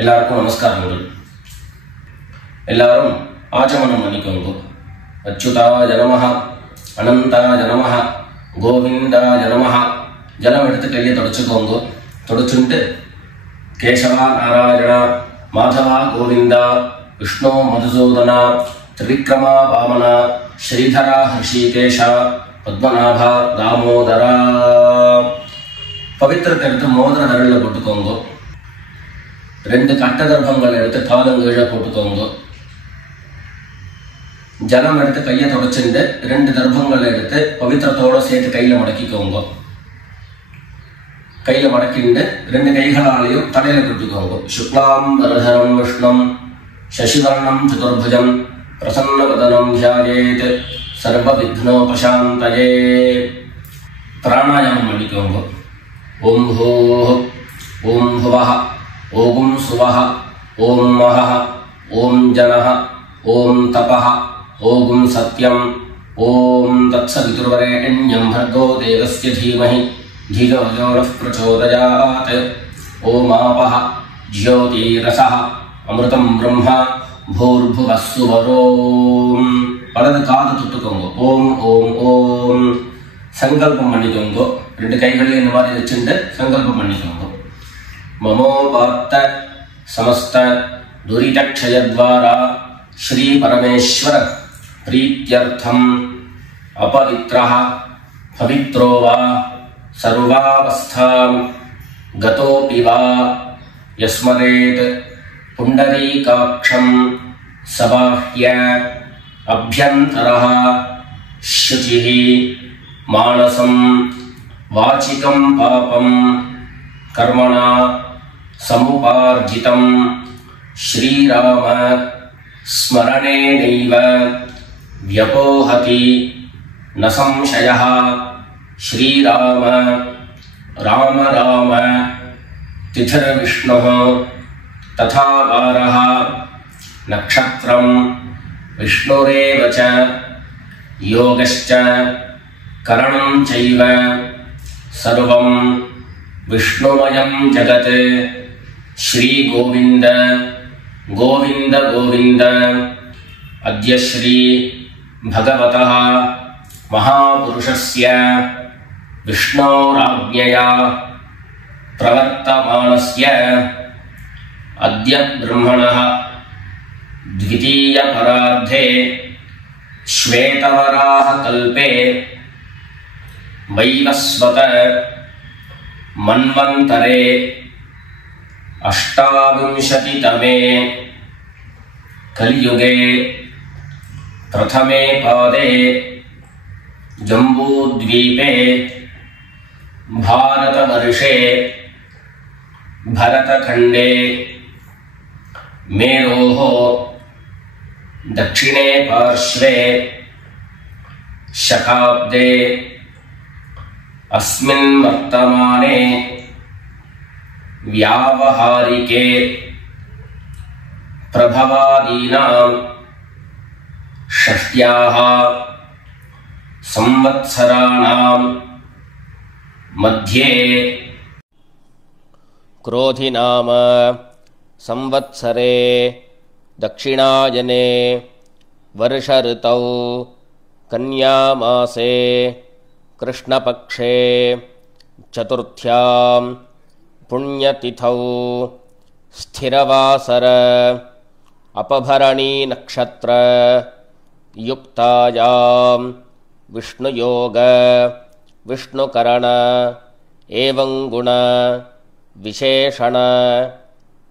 எல்லாருக்கும் நமஸ்காரங்கள். எல்லாரும் ஆச்சமனம் பண்ணிக்கோங்க. அச்சுதாய நமஹ, அனந்தாய நமஹ, கோவிந்தாய நமஹ. ஜலம் எடுத்து கையை தொடச்சுக்கோங்க. தொடச்சுட்டு கேசவா நாராயணா, மாதவா கோவிந்தா, விஷ்ணு மதுசூதனா, திரிவிக்ரமா வாமனா, ஸ்ரீதரா ஹிருஷிகேஷா, பத்மநாபா தாமோதரா. பவித்திரத்தை எடுத்து மோதிர விரலில் போட்டுக்கோங்க. 2 கட்ட கர்ப்பங்கள் எடுத்து காலங்கீழ போட்டுக்கோங்க. ஜலம் எடுத்து கையை தொடச்சுட்டு 2 கர்ப்பங்கள் எடுத்து பவித்திரத்தோட சேர்த்து கையில மடக்கிக்கோங்க. கையில மடக்கிண்டு 2 கைகளாலையும் தலையில கொடுத்துக்கோங்க. சுக்லாம் வரதரம் விஷ்ணம் சசிவர்ணம் சதுர்புஜம் பிரசன்னவதனம் தியாயேத் சர்வ விக்னோபசாந்தயே. பிராணாயாமம் பண்ணிக்கோங்க. ஓம் ஹோஹ், ஓம் ஹுவஹ, ஓம் சுவஹ, ஓம் மஹஹ, ஓம் ஜனஹ, ஓம் தபஹ, ஓம் சத்யம், ஓம் தத்சவிதுர்வரேண்யம் भर्गो देवस्य धीमहि धियो यो नः प्रचोदयात्. ஓம் ஆபஹ ஜ்யோதிரஸஹ அமிர்தம் பிரம்ம பூர்புவः சுவரோம். வலது காது தொட்டுக்கோங்க. ஓம் ஓம் ஓம். சங்கல்பம் பண்ணிக்கோங்க. 2 கைகளையும் இந்த மாதிரி வச்சுட்டு சங்கல்பம் பண்ணிக்கோங்க. மமோபாத்த சமஸ்த துரிதக்ஷயத்வாரா ஸ்ரீ பரமேஸ்வர பிரீத்யர்த்தம் அபவித்ரஹ பவித்ரோ வா சர்வாவஸ்தாம் கதோபி வா யஸ்மரேத் புண்டரீகாக்ஷம் சபாஹ்ய அப்யந்தரஹ சுசிஹி மானசம் வாசிகம் பாபம் கர்மணா சமுபார்ஜிதம் ஸ்ரீராம ஸ்மரணேனைவ வ்யபோஹதி ந சம்சயः. ஸ்ரீராம ராம ராம திதிர்விஷ்ணுः ததா வாரः நக்ஷத்ரம் விஷ்ணுரேவ ச யோகஸ்ச கரணம் சைவ சர்வம் விஷ்ணுமயம் ஜகத். ஸ்ரீ கோவிந்த கோவிந்த கோவிந்த. அத்ய ஸ்ரீ பகவதः மகாபுருஷஸ்ய விஷ்ணோராஜ்ஞயா பிரவர்த்தமானஸ்ய அத்ய பிரம்மணः த்விதீய பரார்த்தே ஸ்வேதவராஹ கல்பே வைவஸ்வத மன்வந்தரே அஷ்டாவிம்சதிதமே கலியுகே பிரதமே பாதே ஜம்பூத்வீபே பாரதவர்ஷே பரதகண்டே மேரோः தட்சிணே பார்ஷ்வே சகாப்தே अस्मिन् वर्तमाने व्यावहारिके प्रभवादीनां षष्ट्याः संवत्सराणां मध्ये क्रोधि नाम संवत्सरे दक्षिणायने वर्षऋतौ कन्यामासे कृष्णपक्षे चतुर्थ्यां पुण्यतिथौ स्थिरवासर अपभरणी नक्षत्र युक्तायां विष्णुयोग विष्णुकरण एवं गुण विशेषण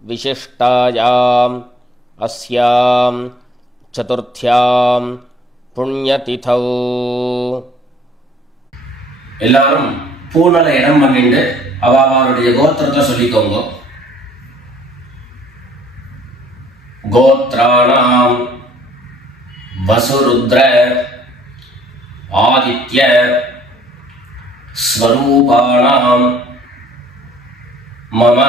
विशिष्टायाम् अस्यां चतुर्थ्यां पुण्यतिथौ. எல்லாரும் பூனல இடம் பண்ணிட்டு அவருடைய கோத்திரத்தை சொல்லிக்கோங்க. கோத்ராணாம் வசுருத்ர ஆதித்ய ஸ்வரூபாணாம் மம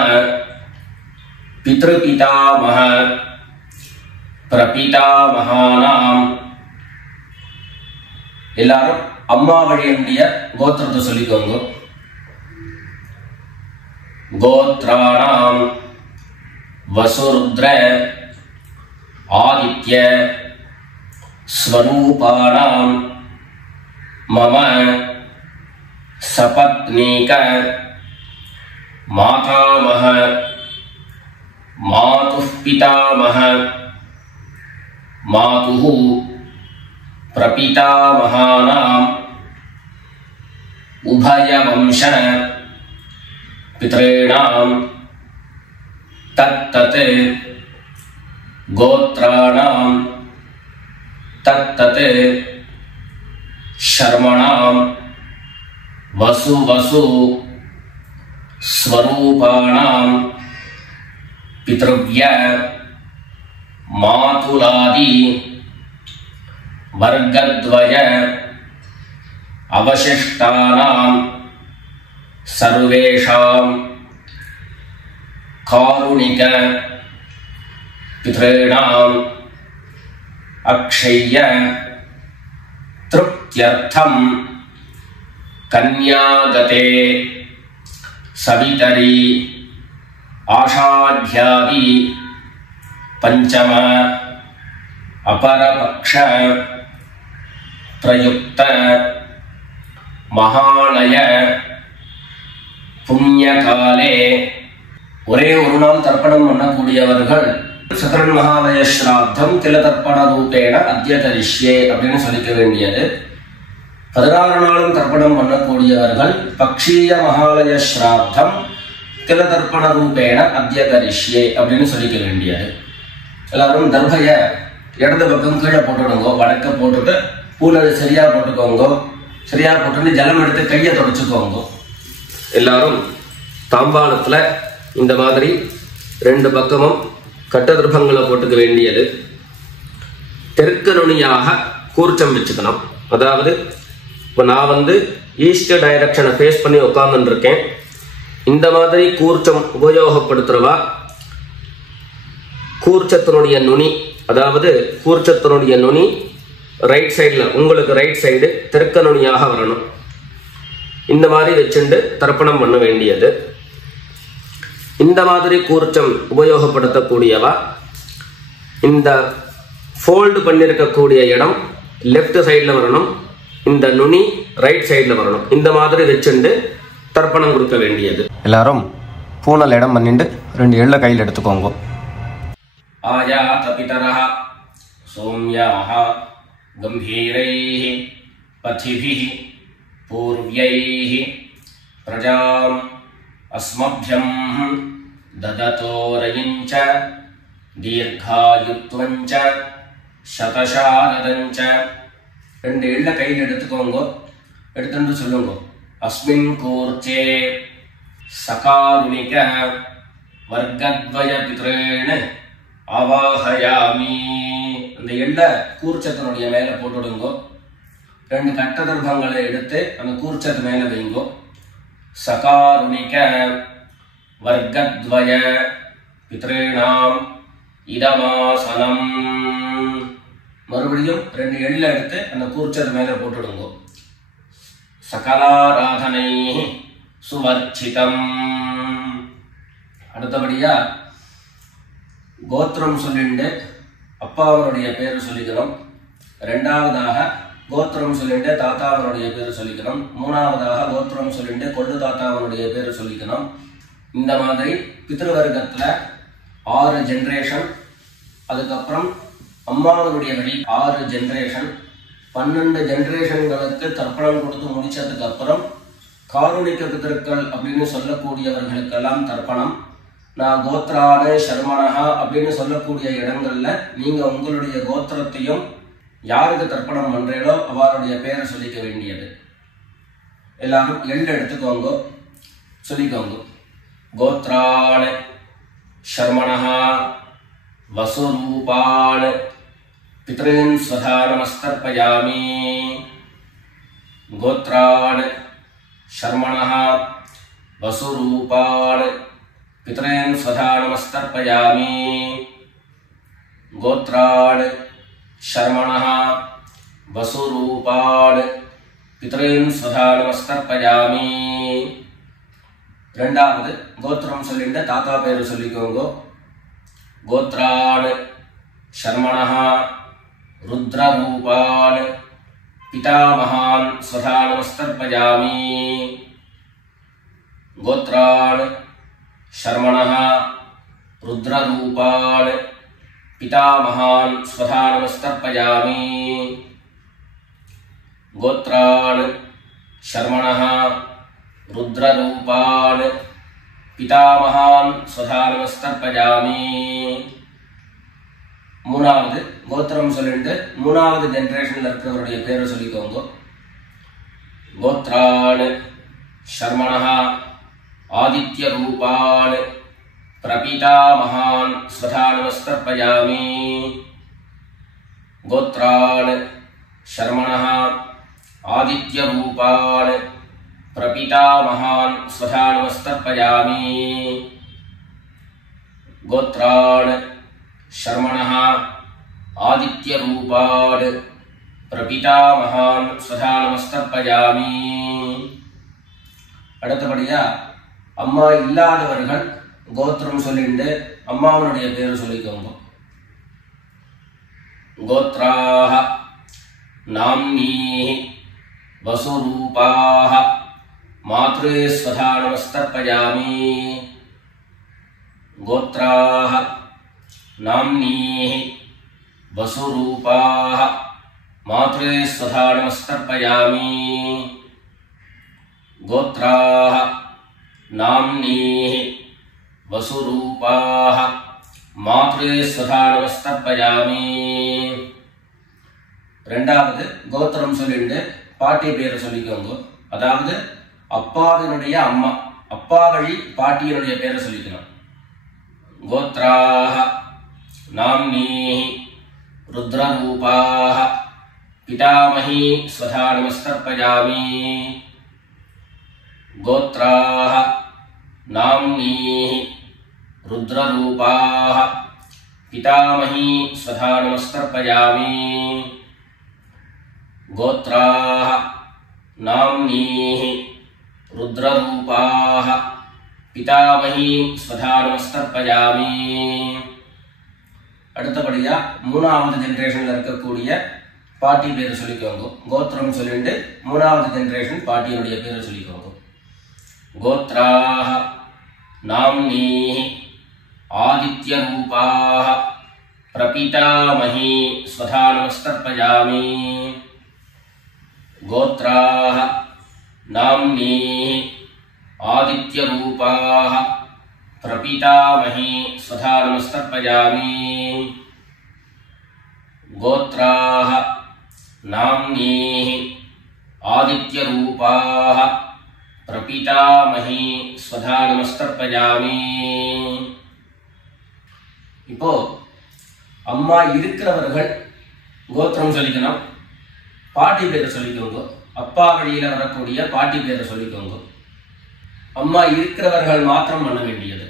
பித்ருபிதாமஹ பிரபிதாமஹானாம். எல்லாரும் அம்மா வழியுடைய கோத்திரத்தை சொல்லிக்கோங்க. கோத்ராணாம் वसुरुद्र आदित्य स्वरूपाणां मम सपत्नीक मातामह मातुः पितामह मातुः प्रपितामहानां उभयवंश पितॄणां तत्तत् गोत्राणां तत्तत् शर्मणां वसु स्वरूपाणां पितृव्य मातुलादि वर्गद्वय अवशिष्टानां सर्वेषां कारुणिक पितॄणां अक्षय्य तृप्त्यर्थं कन्यागते सवितरी आषाढ्यादि पंचम अपरपक्ष प्रयुक्त महानय पुण्यकाले ஒரே ஒரு நாள் தர்ப்பணம் பண்ணக்கூடியவர்கள் சக்கரன் மகாலய ஸ்ராத்தம் திலதர்ப்பண ரூபேண அத்ய கரிஷ்யே அப்படின்னு சொல்லிக்க வேண்டியது. 16 நாளும் தர்ப்பணம் பண்ணக்கூடியவர்கள் பக்ஷீய மகாலய ஸ்ராத்தம் திலதர்ப்பண ரூபேண அத்ய கரிஷ்யே அப்படின்னு சொல்லிக்க வேண்டியது. எல்லாரும் தர்பைய இடது பக்கம் கீழே போட்டுடுங்க, வடக்க போட்டுட்டு பூனை சரியா போட்டுக்கோங்க. சரியா போட்டு ஜலம் எடுத்து கையை தொடச்சுக்கோங்க. எல்லாரும் தாம்பாளத்துல இந்த மாதிரி 2 பக்கமும் கட்ட திருப்பங்களை போட்டுக்க வேண்டியது. தெற்கு நுனியாக கூர்ச்சம் வச்சுக்கணும். அதாவது இப்போ நான் ஈஸ்ட் டைரக்ஷனை ஃபேஸ் பண்ணி உட்கார்ந்துட்டு இருக்கேன். இந்த மாதிரி கூர்ச்சம் உபயோகப்படுத்துறவா கூர்ச்சத்தினுடைய நுனி, அதாவது கூர்ச்சத்தினுடைய நுனி ரைட் சைடில், உங்களுக்கு ரைட் சைடு தெற்கு நுனியாக வரணும். இந்த மாதிரி வச்சுட்டு தர்ப்பணம் பண்ண வேண்டியது. இந்த மாதிரி கூர்ச்சம் உபயோகப்படுத்தக்கூடியவா இந்த ஃபோல்டு பண்ணியிருக்கக்கூடிய இடம் லெஃப்ட் சைடில் வரணும், இந்த நுனி ரைட் சைடில் வரணும். இந்த மாதிரி வச்சுட்டு தர்ப்பணம் கொடுக்க வேண்டியது. எல்லாரும் பூனல் இடம் பண்ணிட்டு 2 எள்ள கையில் எடுத்துக்கோங்க. ஆயாத பிதரஹ சோம்யாஹ கம்பீரைஹ பதிபிஹ பூர்வ்யைஹ பிரஜாம் अस्मभ्यं ददतोरयिञ्च दीर्घायुत्वञ्च शतशारदञ्च. 2 எள்ள கையில் எடுத்துக்கோங்க. எடுத்துட்டு சொல்லுங்க, அஸ்மின் கூர்ச்சே சகாருணிக வர்க்கத்வய பித்ரேண அவாஹயாமி. அந்த எள்ள கூர்ச்சத்தினுடைய மேல போட்டுடுங்க. 2 கட்ட தர்ப்பங்களை எடுத்து அந்த கூர்ச்சத்து மேல வைங்கோ. சகாருணிக வர்க்கத்வய பித்ரேணாம் இதமாசனம். மறுபடியும் 2 எள்ள எடுத்து அந்த கூர்ச்சத்து மேல போட்டுடுங்க. சகலாராதனை சுவர்ச்சிதம். அடுத்தபடியா கோத்திரம் சொல்லிண்டு அப்பாவனுடைய பேரு சொல்லிக்கணும். 2வதாக கோத்திரம் சொல்லிட்டு தாத்தாவனுடைய பேரு சொல்லிக்கணும். 3வதாக கோத்திரம் சொல்லிட்டு கொள்ளு தாத்தாவனுடைய பேரு சொல்லிக்கணும். இந்த மாதிரி பித்ருவர்க்கத்துல 6 ஜெனரேஷன், அதுக்கப்புறம் அம்மாவனுடைய வழி 6 ஜெனரேஷன், 12 ஜெனரேஷன்களுக்கு தர்ப்பணம் கொடுத்து முடிச்சதுக்கு அப்புறம் காருணிக பிதர்கள் அப்படின்னு சொல்லக்கூடியவர்களுக்கெல்லாம் தர்ப்பணம். நான் கோத்ரான சர்மனஹா அப்படின்னு சொல்லக்கூடிய இடங்கள்ல நீங்க உங்களுடைய கோத்திரத்தையும் யாருக்கு தர்ப்பணம் பண்றீங்களோ அவருடைய பேரை சொல்லிக்க வேண்டியது. எல்லாரும் எள்ளு எடுத்துக்கோங்க, சொல்லிக்கோங்க. கோத்ரான शर्मणः वसुरूपान् पितॄन् स्वधा नमस्तर्पयामि। गोत्रान् शर्मणः वसुरूपान् पितॄन् स्वधा नमस्तर्पयामि। गोत्रान् शर्मणः वसुरूपान् पितॄन् स्वधा नमस्तर्पयामि। ரெண்டாவது கோத்திரம் சொல்லிட்டு தாத்தா பேரு சொல்லிக்கோங்க. गोत्रान् शर्मणः रुद्ररूपान् पितामहान् स्वधा नमस्तर्पयामि। गोत्रान् शर्मणः रुद्ररूपान् पितामहान् स्वधा नमस्तर्पयामि। गोत्रान् शर्मणः रुद्ररूपान् पितामहान् स्वधा नमस्तर्पयामि। மூணாவது கோத்திரம் சொல்லிட்டு மூணாவது ஜெனரேஷன்ல இருக்கிறவருடைய பேரை சொல்லிக்கோங்க. கோத்ரான் शर्मणः आदित्य रूपान् प्रपितामहान् स्वधा नमस्तर्पयामि। गोत्रान् शर्मणः आदित्य रूपान् प्रपितामहान् स्वधा नमस्तर्पयामि। गोत्रान् शर्मणः आदित्य रूपान् प्रपितामहान् स्वधा नमस्तर्पयामि। அடுத்தபடியா அம்மா இல்லாதவர்கள் கோத்திரம் சொல்லிட்டு அம்மாவுடைய பேர் சொல்லிக்கோங்க. கோத்ராஹ நாம்னீஹி வசுரூபாஹ மாத்ரே ஸ்வதா நமஸ்தர்ப்பயாமி. கோத்ராஹ நாம்னீஹி வசுரூபாஹ மாத்ரே ஸ்வதா நமஸ்தர்ப்பயாமி. गोत्राः नाम्नीः वसुरूपाः मात्रे स्वधा नमस्तर्पयामि. ரெண்டாவது கோத்திரம் சொல்லிட்டு பாட்டி பேரை சொல்லிக்கோங்க. அதாவது அப்பாவினுடைய அம்மா, அப்பா வழி பாட்டியினுடைய பேரை சொல்லிக்கணும். கோத்ராः नाम्नीः रुद्ररूपाः पितामही स्वधा नमस्तर्पयामि. गोत्राः नाम्नीः रुद्ररूपाः पितामही स्वधा नमस्तर्पयामि. गोत्राः नाम्नीः रुद्ररूपाः पितामही स्वधा नमस्तर्पयामि. அடுத்தபடியா மூணாவது ஜெனரேஷன்ல இருக்கக்கூடிய பாட்டி பேரை சொல்லிக்கோங்க. கோத்திரம் சொல்லிட்டு மூணாவது ஜெனரேஷன் பாட்டியினுடைய பேரை சொல்லிக்கோங்க. गोत्राः नाम्नीः आदित्य रूपाः प्रपितामही स्वधा नमस्तर्पयामि. गोत्राः नाम्नीः आदित्य रूपाः प्रपितामही स्वधा नमस्तर्पयामि. गोत्राः नाम्नीः आदित्य रूपाः प्रपितामही स्वधा नमस्तर्पयामि. இப்போ அம்மா இருக்கிறவர்கள் கோத்திரம் சொல்லிக்கணும், பாட்டி பேரை சொல்லிக்கோங்க. அப்பா வழியில வரக்கூடிய பாட்டி பேரை சொல்லிக்கோங்க. அம்மா இருக்கிறவர்கள் மாத்திரம் பண்ண வேண்டியது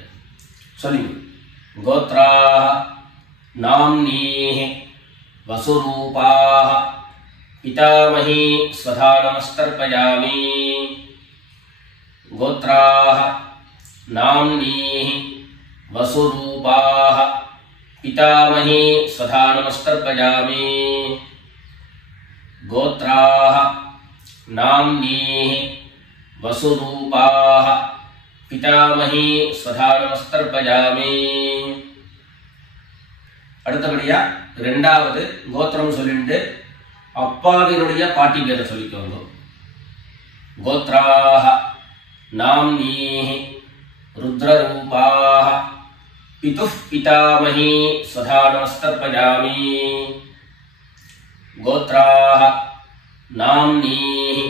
சொல்லுங்க. கோத்ராஹ நாம்னீஹி வசுரூபாஹ பிதாமஹி ஸ்வதா நமஸ்தர்ப்பயாமி. गोत्राः नाम्नीः वसुरूपाः पितामही स्वधा नमस्तर्पयामि. गोत्राः नाम्नीः वसुरूपाः पितामही स्वधा नमस्तर्पयामि. அடுத்தபடியா இரண்டாவது கோத்திரம் சொல்லிட்டு அப்பாவினுடைய பாட்டி பேரை சொல்லிக்கோங்க. கோத்ராஹ नाम्नीः रुद्ररूपाः पितुः पितामही स्वधा नमस्तर्पयामि. गोत्राः नाम्नीः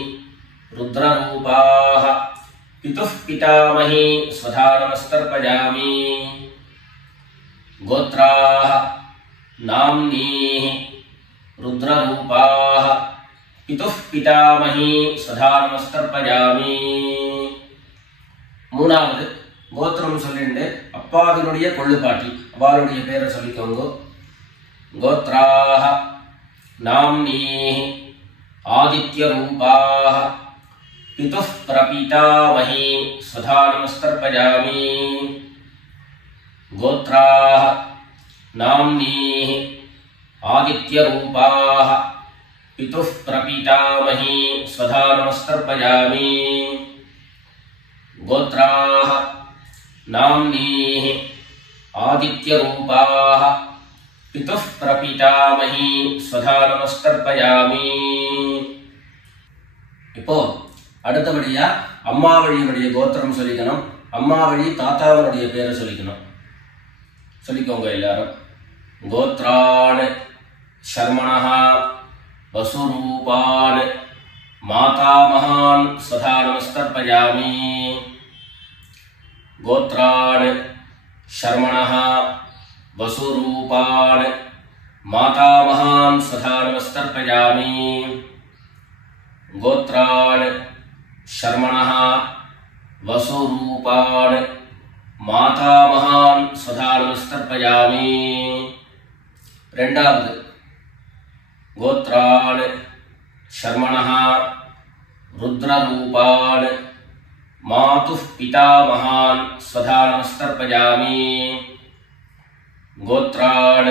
रुद्ररूपाः पितुः पितामही स्वधा नमस्तर्पयामि. गोत्राः नाम्नीः रुद्ररूपाः पितुः पितामही स्वधा नमस्तर्पयामि. மூணாவது கோத்திரம் சொல்லிட்டு அப்பாவினுடைய கொள்ளுப்பாட்டி அவளுடைய பேரை சொல்லிக்கோங்க. கோத்ராஹ நாம்னீஹி ஆதித்ய ரூபாஹ பிதுः பிரபிதாமஹி ஸ்வதா நமஸ்தர்ப்பயாமி. கோத்ராஹ नाम्नीः आदित्यरूपाः पितुः प्रपीतामही स्वधा नमस्तर्पयामि। गोत्राः नाम्नीः आदित्यरूपाः पितुः प्रपीतामही स्वधा नमस्तर्पयामि। இப்போ அடுத்தபடியா அம்மா வழியினுடைய கோத்திரம் சொல்லிக்கணும். அம்மா வழி தாத்தாவனுடைய பேரை சொல்லிக்கணும். சொல்லிக்கோங்க எல்லாரும். கோத்ரான் சர்மணः வசுரூபான் மாதாமகான் சதா நமஸ்தர்ப்பயாமி. கோத்ரான் சர்மணः வசுரூபான் மாதாமகான் சதா நமஸ்தர்ப்பயாமி. गोत्रान् शर्मणः वसुरूपान् मातामहान् सदा नमस्तर्पयामि। ரெண்டாவது गोत्रान् शर्मणः रुद्ररूपान् मातुः पितामहान् सदा नमस्तर्पयामि। गोत्रान्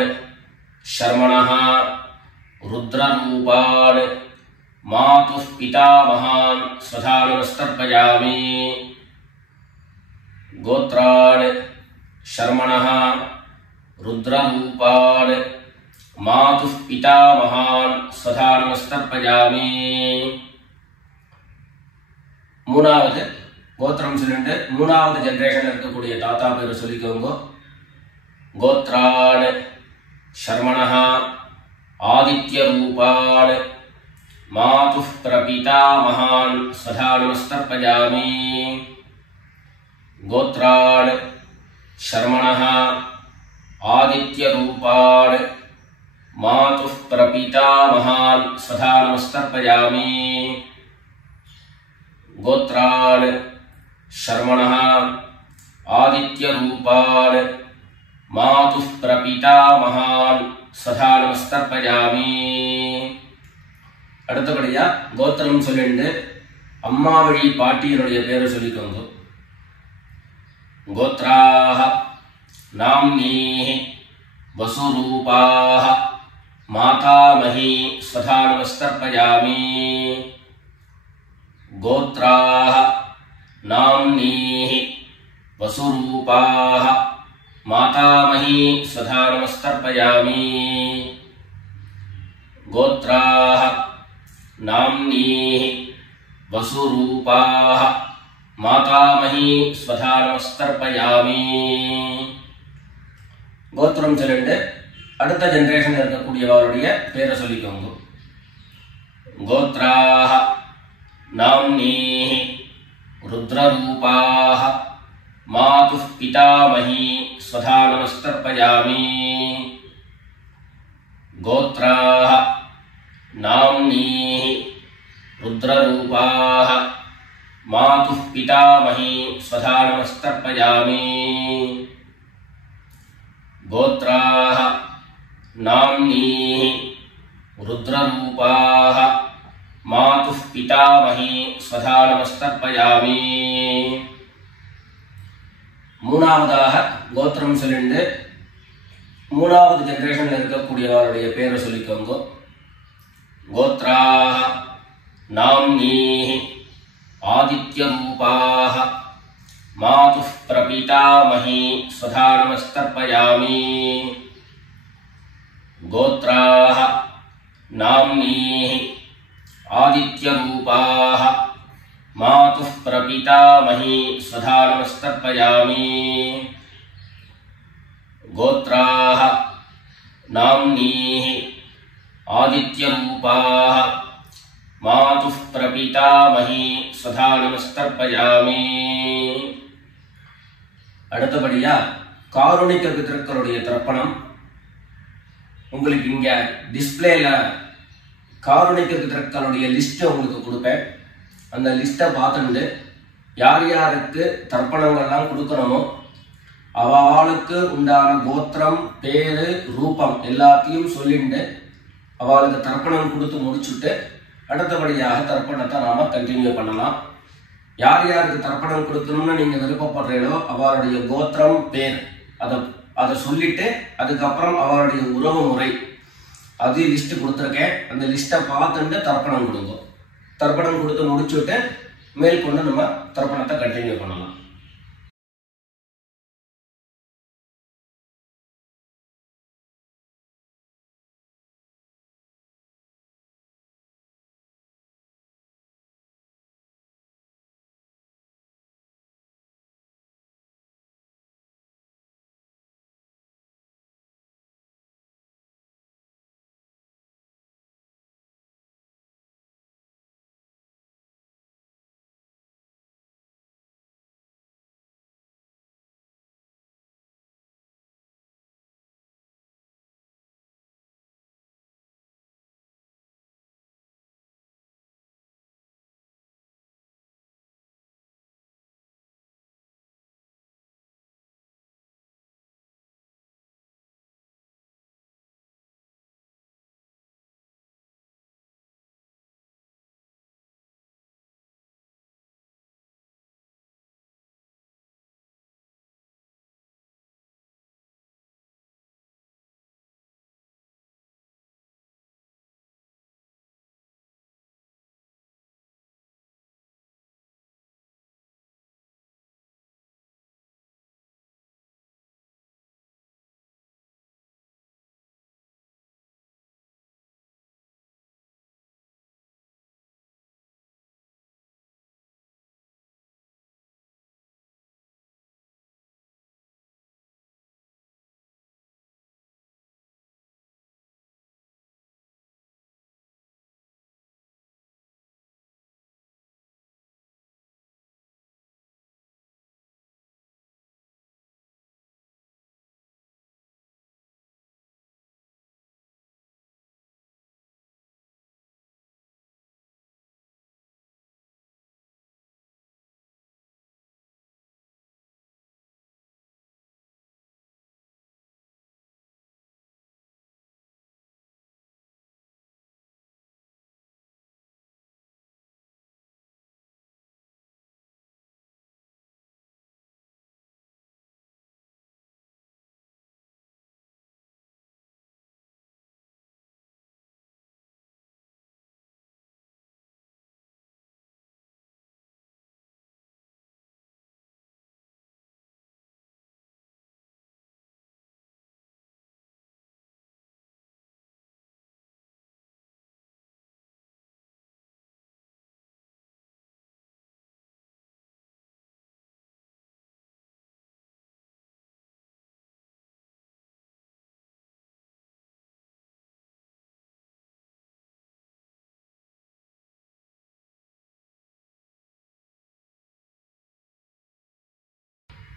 शर्मणः रुद्ररूपान् मातुः पितामहान् स्वधा नमस्तर्पयामि। गोत्रान् शर्मणः रुद्ररूपान् मातुः पितामहान् स्वधा नमस्तर्पयामि. மூணாவது கோத்திரம் சொல்லிட்டு மூணாவது ஜெனரேஷன்ல இருக்கக்கூடிய தாத்தா பேர் சொல்லிக்கோங்க. கோத்ரான் शर्मणः आदित्यरूपान् मातुः प्रपीतामहान् सदा नमस्तर्पयामि। गोत्रान् शर्मणः आदित्यरूपान् मातुः प्रपीतामहान् सदा नमस्तर्पयामि। गोत्रान् शर्मणः आदित्यरूपान् मातुः प्रपीतामहान् सदा नमस्तर्पयामि. அடுத்தபடியா கோத்திரம் சொல்லிட்டு அம்மா வழி பாட்டியனுடைய பேரை சொல்லிக்கோங்க. கோத்ராः நாம்னீः வசுரூபாः மாதாமஹீ स्वधा नमस्तर्पयामि. गोत्राः नाम्नीः वसुरूपाः मातामही स्वधा नमस्तर्पयामि. गोत्राः नाम्नीः वसुरूपाः मातामही स्वधा नमस्तर्पयामि. கோத்திரம் சொல்லிட்டு அடுத்த ஜெனரேஷன் இருக்கக்கூடியவருடைய பேரை சொல்லிக்கோங்க. கோத்ராः नाम्नीः रुद्ररूपाः मातुः पितामही स्वधा नमस्तर्पयामि. गोत्राः नाम्नीः रुद्ररूपाः मातुः पितामही स्वधा नमस्तर्पयामि. गोत्राः नाम्नीः रुद्ररूपाः मातुः पितामही स्वधा नमस्तर्पयामि. மூணாவதாக கோத்திரம் சொல்லிட்டு மூணாவது ஜெனரேஷன்ல இருக்கக்கூடியவருடைய பேரை சொல்லிக்கோங்க. गोत्राः नाम्नीः आदित्यरूपाः मातुः प्रपीतामही स्वधा नमस्तर्पयामि. गोत्राः नाम्नीः आदित्यरूपाः मातुः प्रपीतामही स्वधा नमस्तर्पयामि. गोत्राः नाम्नीः आदित्यरूपाः मातुः प्रपीतामही स्वधा नमस्तर्पयामि. அடுத்தபடியா காருணிக பித்ருக்களுடைய தர்ப்பணம். உங்களுக்கு இங்க டிஸ்பிளேல காருணிக பித்ருக்களுடைய லிஸ்ட் உங்களுக்கு கொடுப்பேன். அந்த லிஸ்ட்டை பார்த்துட்டு யார் யாருக்கு தர்ப்பணங்கள்லாம் கொடுக்கணுமோ அவளுக்கு உண்டான கோத்திரம் பேரு ரூபம் எல்லாத்தையும் சொல்லிட்டு அவளுக்கு தர்ப்பணம் கொடுத்து முடிச்சுட்டு அடுத்தபடியாக தர்ப்பணத்தை நாம கண்டினியூ பண்ணலாம். யார் யாருக்கு தர்ப்பணம் கொடுக்கணும்னு நீங்க விருப்பப்படுறீங்களோ அவருடைய கோத்திரம் பேர் அதை அதை சொல்லிட்டு அதுக்கப்புறம் அவருடைய உறவு முறை அது லிஸ்ட் கொடுத்துருக்கேன். அந்த லிஸ்ட்டை பார்த்துட்டு தர்ப்பணம் கொடுங்க. தர்ப்பணம் கொடுத்து முடிச்சுட்டு மேற்கொண்டு நம்ம தர்ப்பணத்தை கண்டினியூ பண்ணலாம்.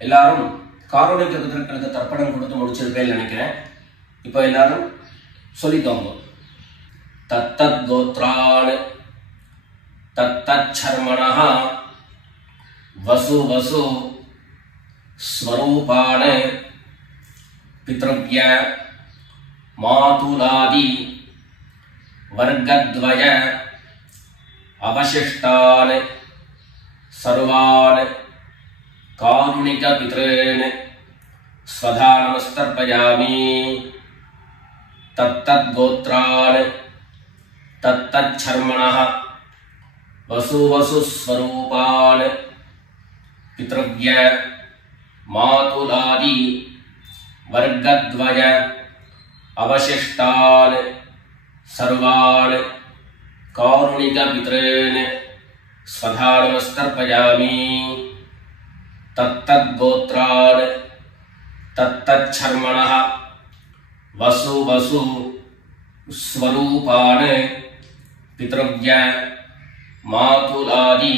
எல்லாரும் காரணிக பிதர்களுக்கு தர்ப்பணம் கொடுத்து முடிச்சிருப்பேன்னு நினைக்கிறேன். இப்போ எல்லாரும் சொல்லிக்கோங்க. தத்தத் கோத்ரான் தத்தத் சர்மணஹ வசு வசு ஸ்வரூபான் பித்ருவ்ய மாதுலாதி வர்க்கத்வய அவசிஷ்டான் சர்வான் காருணிக பித்ரேன் ஸ்வதா நமஸ்தர்ப்பயாமி. தத்தத் கோத்ரான் தத்தத் சர்மணஹ வசு வசு ஸ்வரூபான் பித்ருவ்ய மாதுலாதி வர்க்கத்வய அவசிஷ்டான் சர்வான் காருணிக பித்ரேன் ஸ்வதா நமஸ்தர்ப்பயாமி. தத்தத் கோத்ரான் தத்தத் சர்மணஹ வசு வசு ஸ்வரூபான் பித்ருவ்ய மாதுலாதி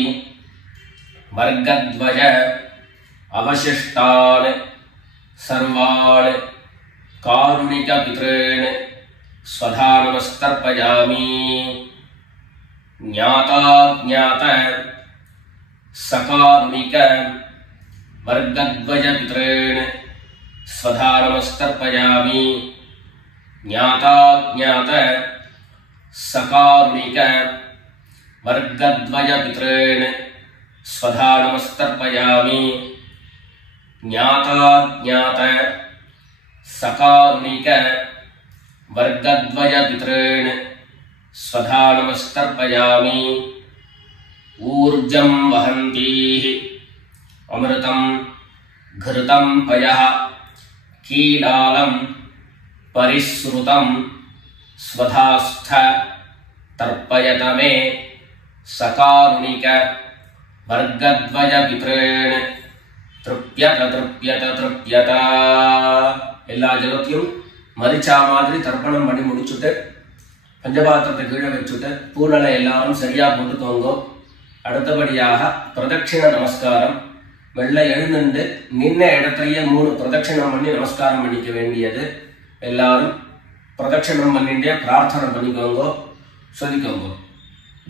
வர்க்கத்வய அவசிஷ்டான் சர்வான் காருணிக பித்ரேன் ஸ்வதா நமஸ்தர்ப்பயாமி. ஞாதா ஞாத சகாருணிக வர்க்கத்வய பித்ரேன் ஸ்வதா நமஸ்தர்ப்பயாமி. ஞாதா ஞாத சகாருணிக வர்க்கத்வய பித்ரேன் ஸ்வதா நமஸ்தர்ப்பயாமி. ஞாதா ஞாத सकारुणिक वर्गद्वय पितॄन् स्वधा नमस्तर्पयामि। ऊर्जं वहन्तीः अमृतं घृतं पयः कीलालं परिसृतं स्वधास्थ तर्पयत मे सकारुणिक वर्गद्वय पितॄन् तृप्यत तृप्यत तृप्यत। எல்லா ஜலத்தையும் மரிச்சா மாதிரி தர்ப்பணம் பண்ணி முடிச்சுட்டு பஞ்சபாத்திரத்தை கீழே வச்சுட்டு பூனலை எல்லாரும் சரியா போட்டுக்கோங்க. அடுத்தபடியாக பிரதட்சிண நமஸ்காரம். வெள்ளை எழுந்துண்டு நின்ன இடத்தையே 3 பிரதட்சிணம் பண்ணி நமஸ்காரம் பண்ணிக்க வேண்டியது. எல்லாரும் பிரதட்சிணம் பண்ணிட்டே பிரார்த்தனை பண்ணிக்கோங்க, சொல்லிக்கோங்க.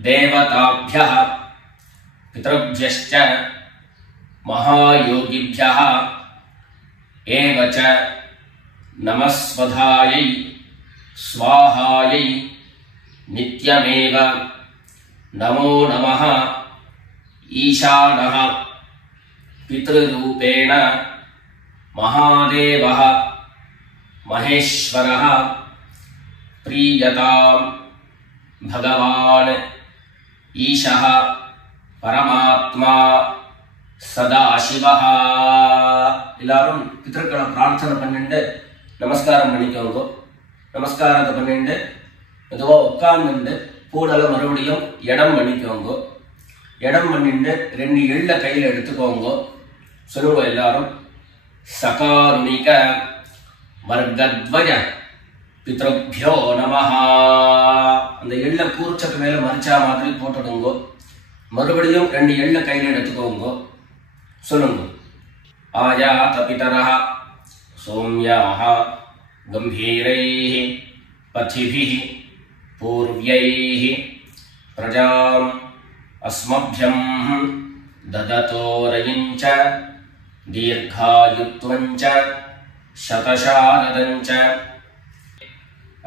தேவதாभ्यः பித்ருभ्यश्च महायोगिभ्यः एव च नमस्वधायै स्वाहायै नित्यमेव नमो नमः। ईशानः पितृरूपेण महादेवः महेश्वरः प्रीयतां भगवान् ईशः परमात्मा சதாசிவஹ. எல்லாரும் பித்ருக்களை பிரார்த்தனை பண்ணிட்டு நமஸ்காரம் பண்ணிக்கோங்க. நமஸ்காரத்தை பண்ணிட்டு மெதுவா உட்கார்ந்துட்டு பூடலை மறுபடியும் இடம் பண்ணிக்கோங்க. இடம் பண்ணிட்டு 2 எள்ள கையில எடுத்துக்கோங்க. சொல்லுங்க எல்லாரும். சகாருணிக வர்கத்வய பித்ருभ्यो நமஹ. அந்த எள்ள கூர்ச்சத்து மேல மரிச்சா மாதிரி போட்டுடுங்க. மறுபடியும் 2 எள்ள கையில எடுத்துக்கோங்க. சொல்லுங்க. ஆயாத பிதரஹ சௌம்யாஹ கம்பீரைஹ பதிபிஹ பூர்வ்யைஹ பிரஜாம் அஸ்மப்யம் தததோரயஞ்ச தீர்காயுத்வஞ்ச சதசாரதஞ்ச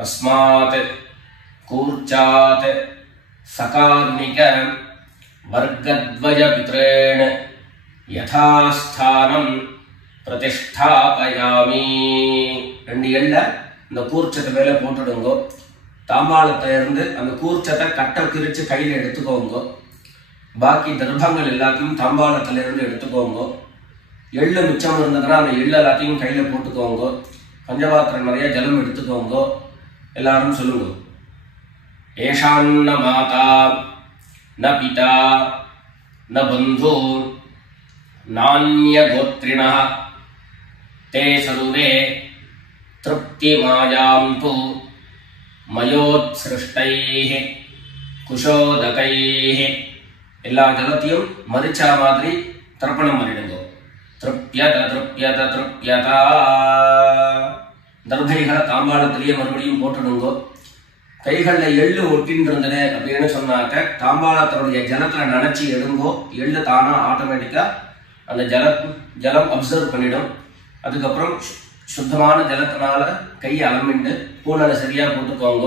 அஸ்மாத் கூர்ச்சாத் சகாருணிக வர்கத்வய பித்ரேண யதாஸ்தானம் பிரதிஷ்டாபயாமி. 2 எள்ள இந்த கூர்ச்சத்தை மேல போட்டுடுங்க. தாம்பாளத்தை இருந்து அந்த கூர்ச்சத்தை கட்டை பிரிச்சு கையில எடுத்துக்கோங்க. பாக்கி தர்ப்பங்கள் எல்லாத்தையும் தாம்பாளத்துல இருந்து எடுத்துக்கோங்க. எள்ளு மிச்சம் இருந்ததுன்னா அந்த எள்ளு எல்லாத்தையும் கையில போட்டுக்கோங்க. பஞ்சபாத்திரம் நிறைய ஜலம் எடுத்துக்கோங்க. எல்லாரும் சொல்லுங்க. ஏஷான்ன மாதா ந பிதா ந பந்து நான்ய கோத்ரிணः தே சர்வே திருப்திமாயாம் து மயோத்ஸ்ருஷ்டைः குஷோதகைः. எல்லா ஜலத்தையும் மரிச்சா மாதிரி தர்ப்பணம் பண்ணிடுங்க. திருப்யத திருப்யத திருப்யதா. தர்பைகளை தாம்பாளத்திலேயே மறுபடியும் போட்டுடுங்க. கைகள்ல எள்ளு ஒட்டின்னு இருந்தது அப்படின்னு சொன்னாக்க தாம்பாளத்தோடைய ஜலத்துல நினைச்சு எடுங்கோ. எள்ளு தானா ஆட்டோமேட்டிக்கா அந்த ஜலம் அப்சர்வ் பண்ணிடும். அதுக்கப்புறம் சுத்தமான ஜலத்தினால கையை அலம்பிண்டு பூனலை சரியா போட்டுக்கோங்க.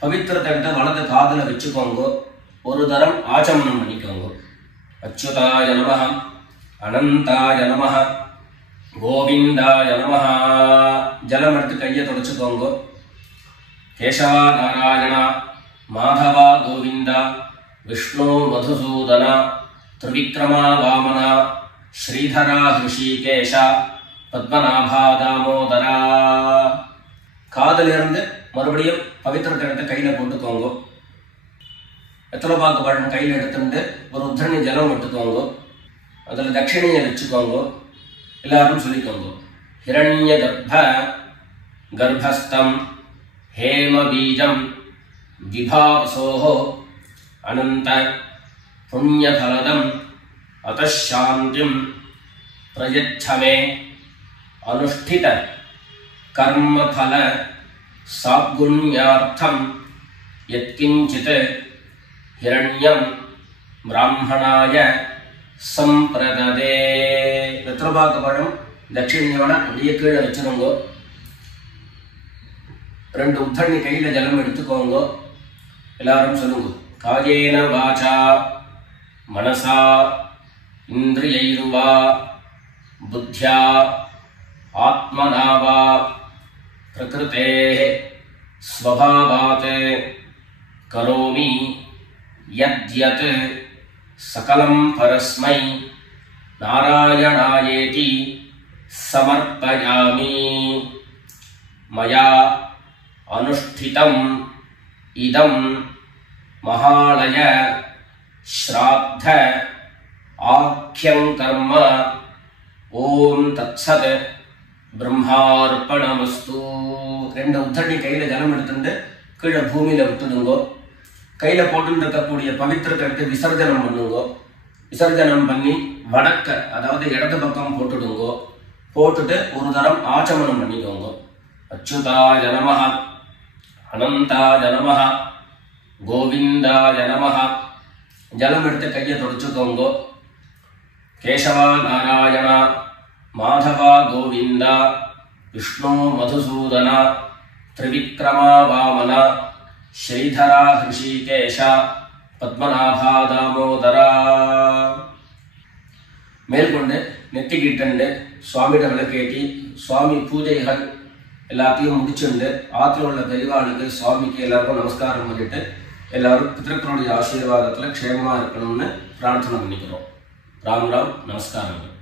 பவித்திரத்தை எடுத்து வலது காதுல வச்சுக்கோங்க. ஒரு தரம் ஆச்சமனம் பண்ணிக்கோங்க. அச்சுதாய நமஹ அனந்தாய நமஹ கோவிந்தாய நமஹ. ஜலம் எடுத்து கையை தொடச்சுக்கோங்க. கேசவா நாராயணா மாதவா கோவிந்தா விஷ்ணு மதுசூதனா திரிவிக்ரமா வாமனா ஸ்ரீதரா ஹிருஷிகேஷ பத்மநாபா தாமோதரா. காதல இருந்து மறுபடியும் பவித்திரத்தை எடுத்து கையில போட்டுக்கோங்க. வெத்தலைப்பாக்கு பழம் கையில எடுத்துட்டு ஒரு உத்தரணி ஜலம் எடுத்துக்கோங்க. அதுல தட்சிணையை வச்சுக்கோங்க. எல்லாரும் சொல்லிக்கோங்க. ஹிரண்ய கர்ப்ப கர்ப்பஸ்தம் हेम बीजं विभावसोः अनंत पुण्यफलदं अतः शांतिं प्रयच्छ मे अनुष्ठित कर्मफल सागुण्यार्थं यत्किंचित् हिरण्यं ब्राह्मणाय संप्रददे. வெத்தலைப்பாக்கு தட்சிணையோட அப்படியே கீழே வச்சிருங்க. 2 உத்தரணி கையில ஜலம் எடுத்துக்கோங்க. எல்லாரும் சொல்லுங்க. காயேன வாசா மனசா இந்திரியைர்வா புத்யா ஆத்மனாவா பிரகிருதேஹ ஸ்வபாவாத் கரோமி யத்யத் சகலம் பரஸ்மை நாராயணாயேதி சமர்ப்பயாமி. மயா அனுஷ்டிதம் இதம் மகாலய ஸ்ராத்த ஆக்யம் கர்ம. ஓம் தத்சத் பிரம்மார்ப்பணமஸ்து. 2 உத்தரணி கையில ஜலம் எடுத்துட்டு கீழே பூமியில விட்டுடுங்கோ. கையில போட்டு இருக்கக்கூடிய பவித்திரத்தை எடுத்து விசர்ஜனம் பண்ணுங்கோ. விசர்ஜனம் பண்ணி வடக்க, அதாவது இடது பக்கம் போட்டுடுங்கோ. போட்டுட்டு ஒரு தரம் ஆச்சமனம் பண்ணிக்கோங்க. அச்சுதாய நமஹ, அனந்தாய நமஹ, கோவிந்தாய நமஹ. ஜலம் எடுத்து கையை தொடச்சுக்கோங்க. கேசவா நாராயண, மாதவா கோவிந்தா, விஷ்ணு மதுசூதன, திரிவிக்ரமா வாமன, ஸ்ரீதரா ஹிருஷிகேஷ, பத்மநாபா தாமோதரா. மேற்கொண்டு நெத்திக்கிட்டு சுவாமியிட விளக்கேற்றி சுவாமி பூஜைகள் எல்லாத்தையும் முடிச்சுண்டு ஆற்றுல உள்ள பெரியவாளுக்கு சுவாமிக்கு எல்லாருக்கும் நமஸ்காரம் பண்ணிட்டு எல்லாரும் பிதர்களுடைய ஆசீர்வாதத்தில் க்ஷேமமாக இருக்கணும்னு பிரார்த்தனை பண்ணிக்கிறோம். ராம் ராம், நமஸ்காரங்கள்.